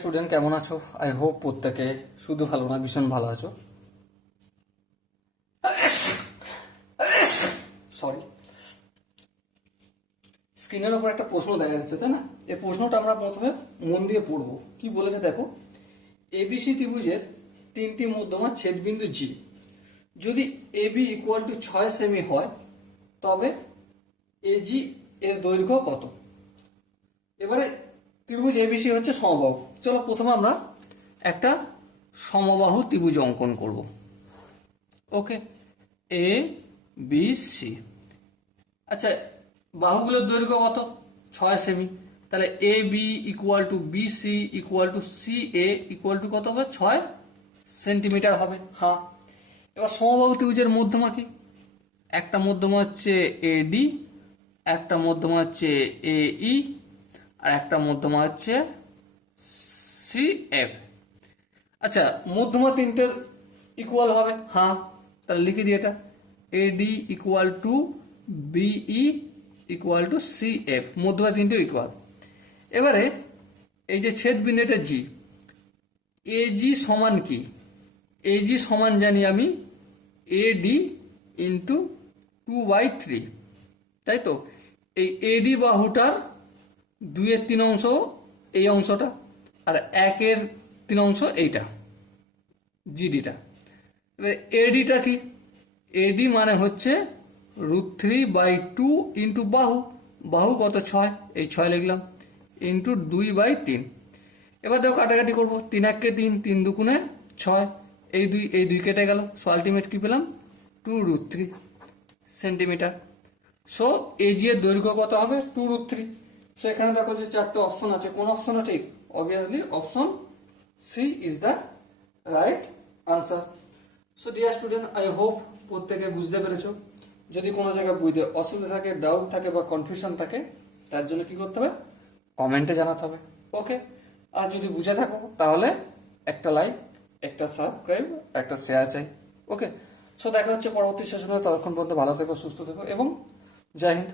Student কেমন আছো? I hope প্রত্যেকে শুধু ভালো না ভীষণ ভালো আছো। সরি, স্ক্রিনের ওপর একটা প্রশ্ন দেখা যাচ্ছে, তাই না? এই প্রশ্নটা আমরা প্রথমে মন দিয়ে পড়বো। কি বলেছে দেখো, এবিসি ত্রিভুজের তিনটি মধ্যমা ছেদবিন্দু জি যদি এবি ইকুয়াল টু 6 সেমি হয় তবে এজি এর দৈর্ঘ্য কত? এবারে ত্রিভুজ এবিসি হচ্ছে সমবাহু। চলো প্রথমে আমরা একটা সমবাহু ত্রিভুজ অঙ্কন করব। Okay, A B C. আচ্ছা, বাহুগুলোর দৈর্ঘ্য কত? 6 সেমি। তাহলে A B equal to B C equal to C A equal to কত হবে? 6 সেন্টিমিটার হবে। হ্যাঁ, এবার সমবাহু ত্রিভুজের মধ্যমা কি? একটা মধ্যমা হচ্ছে এডি, একটা মধ্যমা হচ্ছে এই, আর একটা মধ্যমা হচ্ছে সি এফ। আচ্ছা, মধ্যমা তিনটের ইকুয়াল হবে। হ্যাঁ, তাহলে লিখে দিই এটা, AD equal to BE equal to C F, মধ্যমা তিনটে ইকুয়াল। এবারে এই যে ছেদ বিন্দু এটা জি, এজি সমান কি? এজি সমান জানি আমি এডি ইন্টু 2/3, তাই তো? এই এডি বাহুটার 2/3 অংশ এই অংশটা, আর 1/3 অংশ এইটা, জিডিটা। এডিটা কি? এডি মানে হচ্ছে √3/2 ইন্টু বাহু। বাহু কত? 6, এই 6 লিখলাম, ইন্টু 2/3। এবার দেখো কাটাকাটি করবো, 3 1 3, 3 2 6, এই 2 কেটে গেল। সো আলটিমেট কি পেলাম? 2√3 সেন্টিমিটার। সো এজি এর দৈর্ঘ্য কত হবে? 2√3। সো এখানে দেখো যে 4টে অপশন আছে, কোন অপশনটা ঠিক? Obviously option C is the right answer. So dear student, I hope প্রত্যেকে বুঝতে পেরেছো। যদি কোনো জায়গায় বুঝতে অসুবিধা থাকে, ডাউট থাকে বা কনফিউশন থাকে, তার জন্য কি করতে হবে? কমেন্টে জানাতে হবে। ওকে, আর যদি বুঝে থাকো তাহলে একটা লাইক, একটা সাবস্ক্রাইব, একটা শেয়ার চাই। ওকে, সো দেখা হচ্ছে পরবর্তী সেশনে। ততক্ষণ পর্যন্ত ভালো থেকো, সুস্থ থেকো এবং জয় হিন্দ।